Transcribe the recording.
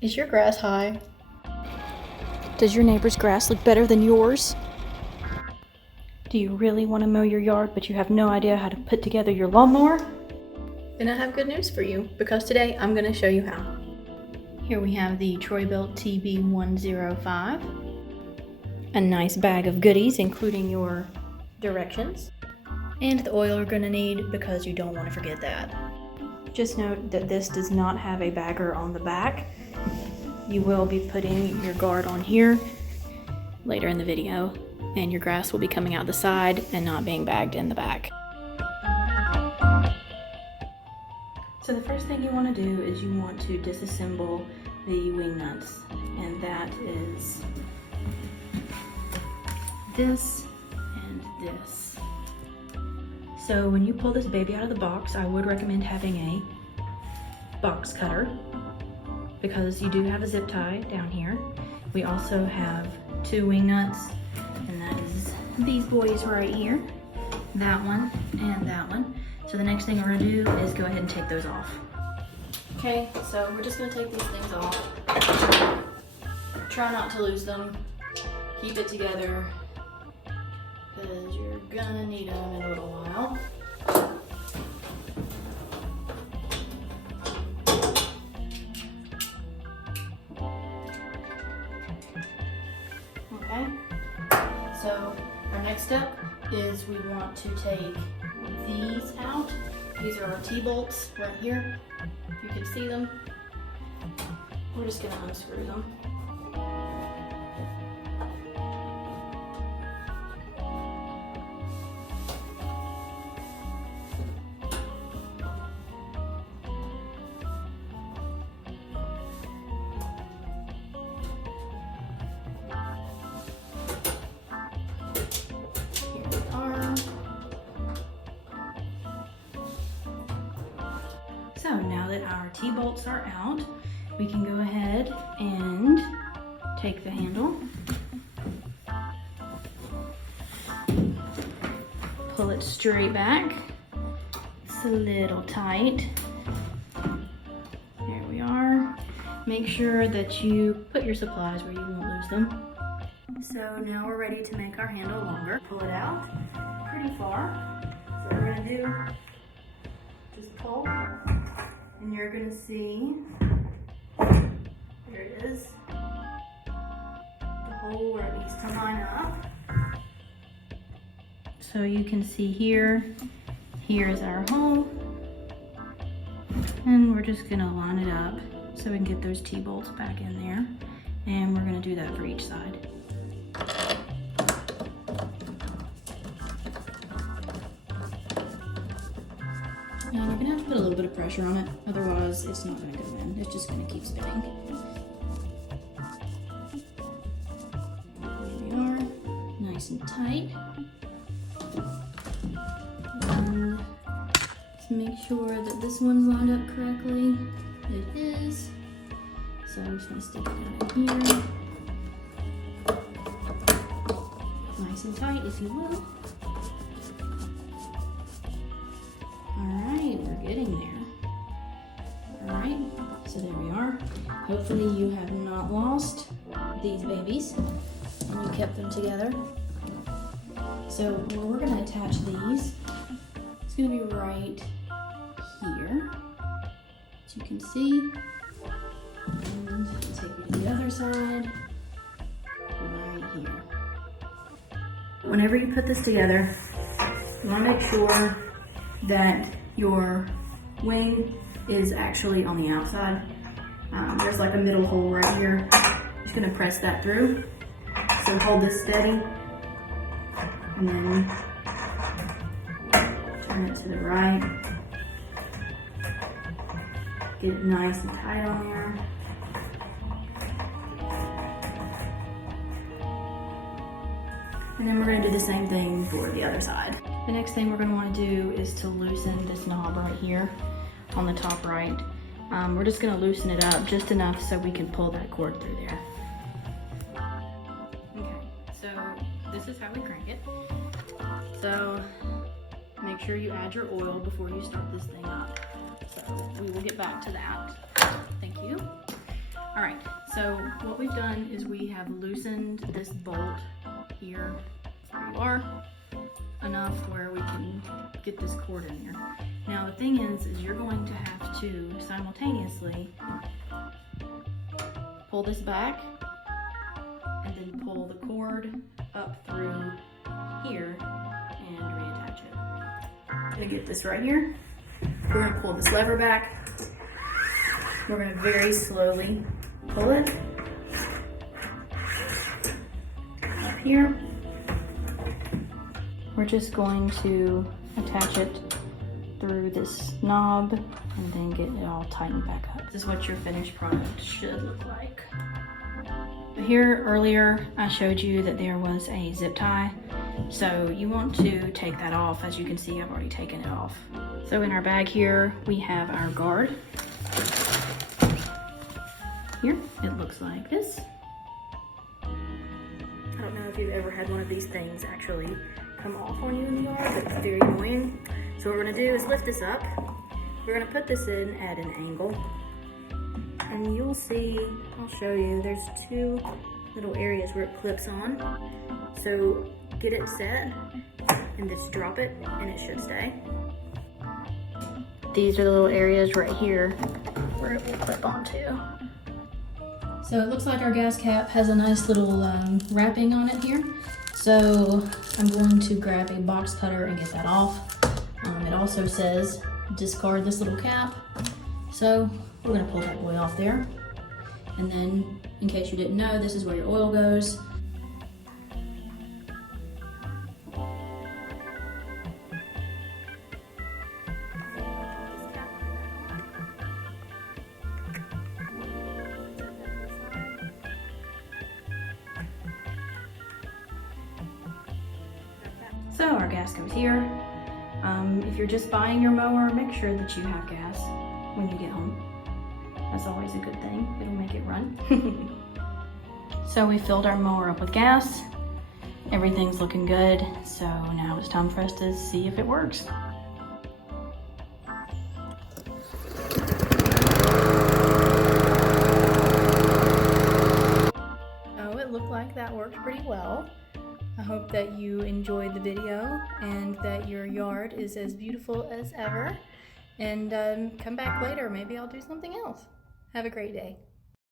Is your grass high? Does your neighbor's grass look better than yours? Do you really want to mow your yard but you have no idea how to put together your lawnmower? Then I have good news for you, because today I'm going to show you how. Here we have the Troybilt TB-105. A nice bag of goodies, including your directions. And the oil you're going to need, because you don't want to forget that. Just note that this does not have a bagger on the back. You will be putting your guard on here later in the video, and your grass will be coming out the side and not being bagged in the back. So the first thing you want to do is you want to disassemble the wing nuts, and that is this and this. So when you pull this baby out of the box, I would recommend having a box cutter, because you do have a zip tie down here. We also have 2 wing nuts, and that is these boys right here, that one and that one. So the next thing we're gonna do is go ahead and take those off. Okay, so we're just gonna take these things off. Try not to lose them. Keep it together, because you're gonna need them in a little while. Okay, so our next step is we want to take these out. These are our T-bolts right here. You can see them. We're just gonna unscrew them. Here we are. So now that our T-bolts are out, we can go ahead and take the handle, pull it straight back. It's a little tight. There we are. Make sure that you put your supplies where you won't lose them. So now we're ready to make our handle longer. Pull it out pretty far. So what we're gonna do, just pull, and you're gonna see, there it is, the hole where it needs to line up. So you can see here, here's our hole, and we're just gonna line it up so we can get those T-bolts back in there, and we're gonna do that for each side. And you're gonna have to put a little bit of pressure on it, otherwise it's not gonna go in. It's just gonna keep spinning. There we are, nice and tight. And let's make sure that this one's lined up correctly. It is. So I'm just gonna stick it down in here. Nice and tight, if you will. Alright, we're getting there. Alright, so there we are. Hopefully you have not lost these babies and you kept them together. So where we're going to attach these, it's going to be right here, as you can see. And I'll take you to the other side, right here. Whenever you put this together, you want to make sure that your wing is actually on the outside. There's like a middle hole right here. Just gonna press that through. So hold this steady, and then turn it to the right. Get it nice and tight on there. And then we're gonna do the same thing for the other side. The next thing we're gonna wanna do is to loosen this knob right here on the top right. We're just gonna loosen it up just enough so we can pull that cord through there. Okay, so this is how we crank it. So make sure you add your oil before you start this thing up. So we will get back to that. Thank you. All Alright, so what we've done is we have loosened this bolt here, where you are, enough where we can get this cord in there. Now the thing is you're going to have to simultaneously pull this back and then pull the cord up through here and reattach it. I'm gonna get this right here. We're gonna pull this lever back. We're gonna very slowly pull it up here. We're just going to attach it through this knob and then get it all tightened back up. This is what your finished product should look like. Here earlier I showed you that there was a zip tie, so you want to take that off. As you can see, I've already taken it off. So in our bag here we have our guard. Here it looks like this. I don't know if you've ever had one of these things actually come off on you in the yard, but it's very annoying. So what we're gonna do is lift this up. We're gonna put this in at an angle. And you'll see, I'll show you, there's two little areas where it clips on. So get it set and just drop it and it should stay. These are the little areas right here where it will clip onto. So it looks like our gas cap has a nice little wrapping on it here. So I'm going to grab a box cutter and get that off. It also says discard this little cap. So we're gonna pull that boy off there. And then, in case you didn't know, this is where your oil goes. So our gas goes here. If you're just buying your mower, make sure that you have gas when you get home. That's always a good thing. It'll make it run. So we filled our mower up with gas. Everything's looking good. So now it's time for us to see if it works. Oh, it looked like that worked pretty well. I hope that you enjoyed the video and that your yard is as beautiful as ever. And come back later, maybe I'll do something else. Have a great day.